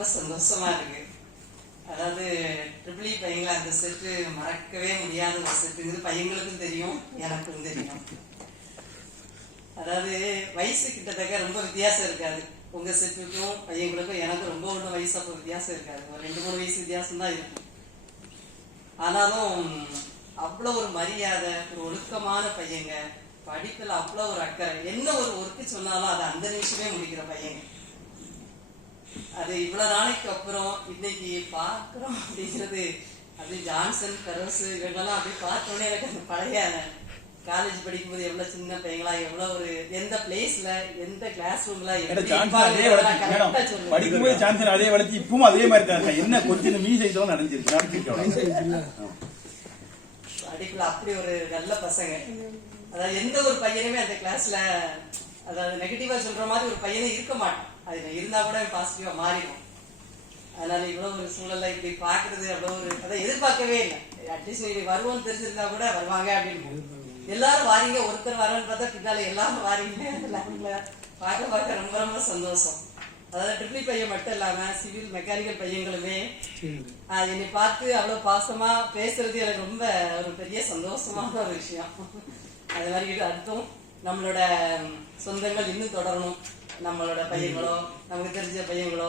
ரொம்ப சந்தோஷமா இருக்கு. அதாவது ட்ரிபிள் பையங்களை அந்த செட்டு மறக்கவே முடியாத ஒரு செட்டுங்கிறது பையங்களுக்கும் தெரியும், எனக்கும் தெரியும். அதாவது வயசு கிட்டத்தட்ட ரொம்ப வித்தியாசம் இருக்காது. உங்க செட்டுக்கும் பையங்களுக்கும் எனக்கும் ரொம்ப ஒன்றும் வயசு அப்போ வித்தியாசம் இருக்காது. ஒரு 2-3 வயசு வித்தியாசம் தான் இருக்கும். ஆனாலும் அவ்வளோ ஒரு மரியாதை, ஒரு ஒழுக்கமான பையங்க, படிப்புல அவ்வளோ ஒரு அக்கறை. என்ன ஒரு ஒர்க்கு சொன்னாலும் அதை அந்த நிமிஷமே முடிக்கிற பையங்க. அது இவ்வளவு நாளைக்கு அப்புறம் இன்னைக்கு பார்க்கிறோம் அப்படிங்கிறது, அது ஜான்சன், கரோஸ் இவங்கெல்லாம் அப்படி பார்த்தோன்னே எனக்கு அந்த பழைய காலேஜ் படிக்கும்போது எவ்வளவு சின்ன பையங்களா, எவ்வளவு ஒரு எந்த பிளேஸ்ல எந்த கிளாஸ் ரூம்ல படிக்கும்போது ஜான்சன் அதே வளர்ச்சி இப்பவும் அதே மாதிரி தான். என்ன கொஞ்சம் மீசைதான் நடந்துருக்கு. படிப்புல அப்படி ஒரு நல்ல பசங்க. அதாவது எந்த ஒரு பையனுமே அந்த கிளாஸ்ல அதாவது நெகட்டிவா சொல்ற மாதிரி ஒரு பையனே இருக்க மாட்டான். அது இருந்தா கூட பாசிட்டிவா மாறிடும். அதனால இவ்வளவு ஒரு சூழல்ல இப்படி பாக்குறது அவ்வளவு ஒரு அதை எதிர்பார்க்கவே இல்லை. அட்லீஸ்ட் வருவோம்னு தெரிஞ்சிருந்தா கூட வருவாங்க அப்படின்னு. எல்லாரும் வாரீங்க, ஒருத்தர் வரன்னு பார்த்தா பின்னால எல்லாரும் வாரீங்க. பார்க்க ரொம்ப ரொம்ப சந்தோஷம். அதாவது ட்ரிபிள் பையன் மட்டும் இல்லாம சிவில் மெக்கானிக்கல் பையங்களுமே என்னை பார்த்து அவ்வளவு பாசமா பேசுறது எனக்கு ரொம்ப ஒரு பெரிய சந்தோஷமான ஒரு விஷயம். அது மாதிரி அடுத்தும் நம்மளோட சொந்தங்கள் இன்னும் தொடரணும். நம்மளோட பையங்களோ நமக்கு தெரிஞ்ச பையங்களோ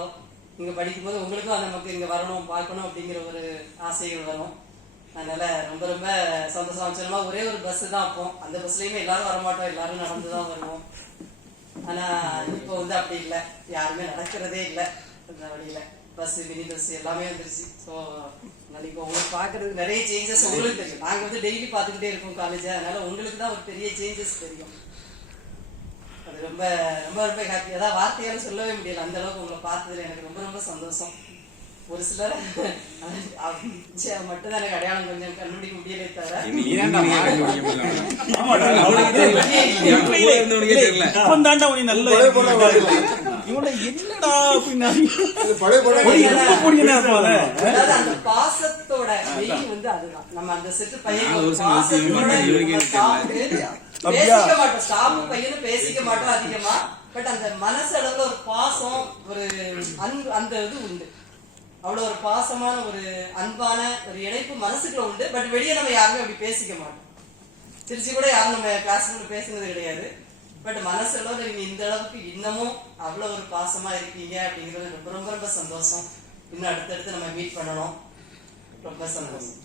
இங்க படிக்கும்போது உங்களுக்கும் நமக்கு இங்க வரணும், பார்க்கணும் அப்படிங்கிற ஒரு ஆசைகள் வரும். அதனால ரொம்ப ரொம்ப சந்தோஷம். சொன்னா ஒரே ஒரு பஸ் தான் அப்போ, அந்த பஸ்லயுமே எல்லாரும் வரமாட்டோம், எல்லாரும் நடந்துதான் வருவோம். ஆனா இப்போ அப்படி இல்லை, யாருமே நடக்கிறதே இல்லை. அந்த வழியில பஸ், மினி பஸ் எல்லாமே வந்துருச்சு. ஸோ இப்போ உங்களுக்கு பாக்குறது நிறைய சேஞ்சஸ் உங்களுக்கு தெரியும். நாங்க டெய்லி பார்த்துக்கிட்டே இருக்கோம் காலேஜ், அதனால உங்களுக்கு தான் ஒரு பெரிய சேஞ்சஸ் தெரியும். அது ரொம்ப ரொம்ப ரொம்ப ஹாப்பி. அதான் வார்த்தையால சொல்லவே முடியல, அந்த அளவுக்கு உங்களை பார்த்ததுல எனக்கு ரொம்ப ரொம்ப சந்தோஷம். ஒரு சிலர் மட்டும்தான் எனக்கு அடையாளம் கொஞ்சம் கண்டுபிடிக்க முடியலே தவிர அந்த பாசத்தோட மெயின் அதுதான். நம்ம அந்த செட்டு பையன் பேசிக்க மாட்டோம், ஸ்டாஃப் பையனும் பேசிக்க மாட்டோம் அதிகமா. பட் அந்த மனசு அளவுல ஒரு பாசம், ஒரு அன்பு, அந்த இது உண்டு. அவ்வளவு ஒரு பாசமான ஒரு அன்பான ஒரு இணைப்பு மனசுக்குள்ள உண்டு. பட் வெளியே நம்ம யாருமே அப்படி பேசிக்க மாட்டோம். திருச்சி கூட யாரும் நம்ம கிளாஸ்ல பேசுனது கிடையாது. பட் மனசு அளவுல நீங்க இந்த அளவுக்கு இன்னமும் அவ்வளவு ஒரு பாசமா இருக்கீங்க அப்படிங்கிறது ரொம்ப ரொம்ப ரொம்ப சந்தோஷம். இன்னும் அடுத்தடுத்து நம்ம மீட் பண்ணணும். ரொம்ப சந்தோஷம்.